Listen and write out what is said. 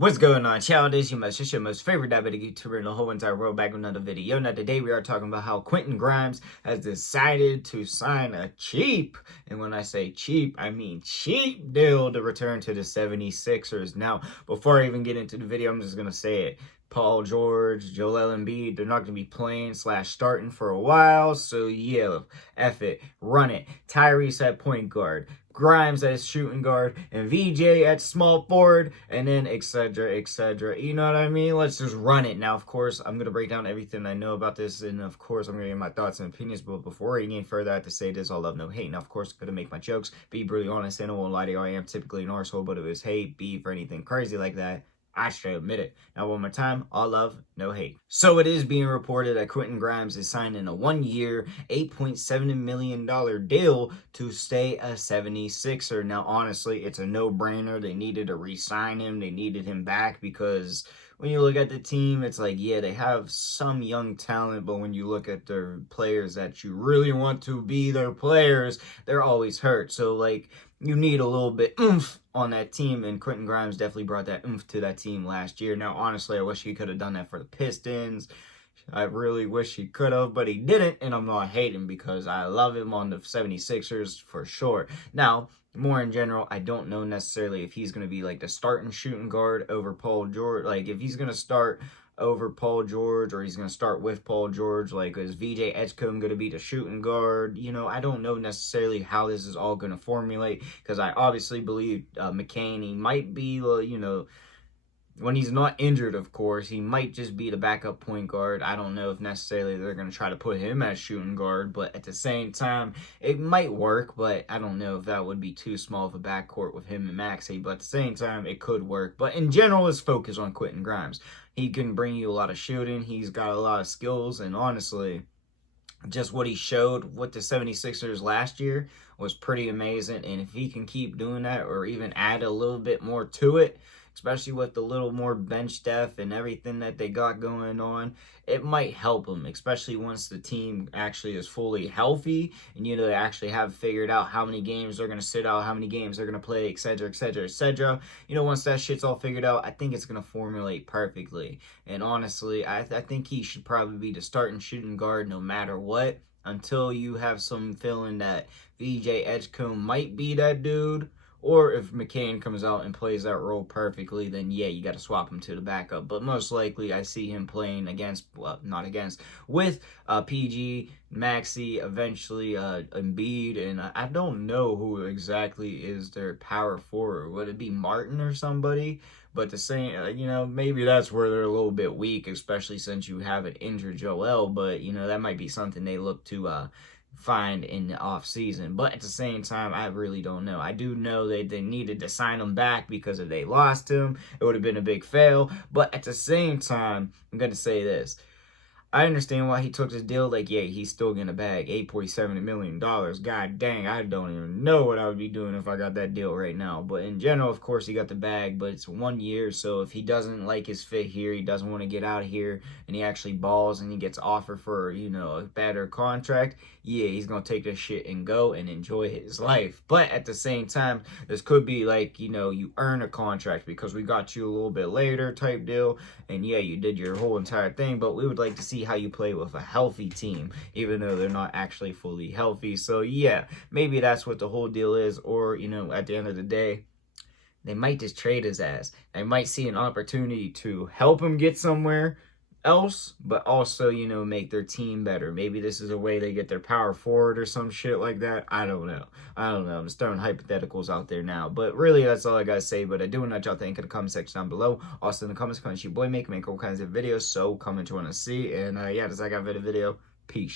What's going on, child? It's your most favorite diabetic YouTuber in the whole entire world, back with another video. Now today we are talking about how Quentin Grimes has decided to sign a cheap, and when I say cheap, I mean cheap deal to return to the 76ers. Now, before I even get into the video, I'm just going to say it. Paul George, Joel Embiid, they're not going to be playing / starting for a while. So yeah, F it, run it. Tyrese at point guard, Grimes as shooting guard, and VJ at small forward, and then etc, etc. You know what I mean? Let's just run it. Now, of course, I'm going to break down everything I know about this, and of course, I'm going to give my thoughts and opinions, but before getting any further, I have to say this: all love, no hate. Now, of course, I'm going to make my jokes, be brutally honest, and I won't lie to you, I am typically an arsehole, but if it's hate, beef, or anything crazy like that, I should admit it. Now, one more time, all love, no hate. So it is being reported that Quentin Grimes is signing a 1-year, $8.7 million deal to stay a 76er. Now, honestly, it's a no-brainer. They needed to re-sign him. They needed him back because when you look at the team, it's like, yeah, they have some young talent, but when you look at their players that you really want to be their players, they're always hurt. So, like, you need a little bit oomph on that team, and Quentin Grimes definitely brought that oomph to that team last year. Now, honestly, I wish he could have done that for the Pistons. I really wish he could have, but he didn't, and I'm not hating because I love him on the 76ers for sure. Now, more in general, I don't know necessarily if he's going to be like the starting shooting guard over Paul George. Like, if he's going to start over Paul George, or he's going to start with Paul George, like, is VJ Edgecombe going to be the shooting guard? You know, I don't know necessarily how this is all going to formulate, because I obviously believe McCain, he might be, you know, when he's not injured, of course, he might just be the backup point guard. I don't know if necessarily they're going to try to put him as shooting guard, but at the same time, it might work, but I don't know if that would be too small of a backcourt with him and Maxey, but at the same time, it could work. But in general, let's focus on Quentin Grimes. He can bring you a lot of shooting. He's got a lot of skills, and honestly, just what he showed with the 76ers last year was pretty amazing. And if he can keep doing that, or even add a little bit more to it, especially with the little more bench depth and everything that they got going on, it might help them, especially once the team actually is fully healthy and, you know, they actually have figured out how many games they're going to sit out, how many games they're going to play, etc, etc, etc. You know, once that shit's all figured out, I think it's going to formulate perfectly. And honestly, I think he should probably be the starting shooting guard no matter what, until you have some feeling that VJ Edgecombe might be that dude. Or if McCain comes out and plays that role perfectly, then yeah, you got to swap him to the backup. But most likely, I see him playing against, well, not against, with PG, Maxey, eventually Embiid, and I don't know who exactly is their power forward. Would it be Martin or somebody? But the same, you know, maybe that's where they're a little bit weak, especially since you have an injured Joel. But, you know, that might be something they look to find in the off season. But at the same time, I really don't know. I do know they needed to sign him back, because if they lost him, it would have been a big fail. But at the same time, I'm going to say this: I understand why he took this deal. Like, yeah, he's still gonna bag $8.7 million. God dang, I don't even know what I would be doing if I got that deal right now. But in general, of course, he got the bag, but it's 1 year. So if he doesn't like his fit here, he doesn't want to get out of here, and he actually balls and he gets offered for, you know, a better contract, yeah, he's gonna take this shit and go and enjoy his life. But at the same time, this could be like, you know, you earn a contract because we got you a little bit later type deal, and yeah, you did your whole entire thing, but we would like to see how you play with a healthy team, even though they're not actually fully healthy. So yeah, maybe that's what the whole deal is. Or, you know, at the end of the day, they might just trade his ass. They might see an opportunity to help him get somewhere else, but also, you know, make their team better. Maybe this is a way they get their power forward or some shit like that. I don't know. I'm just throwing hypotheticals out there now. But really, that's all I gotta say. But I do want to know what y'all think in the comment section down below. Also in the comments, comment your boy make all kinds of videos. So comment you want to see. And yeah, that's all I got for the video. Peace.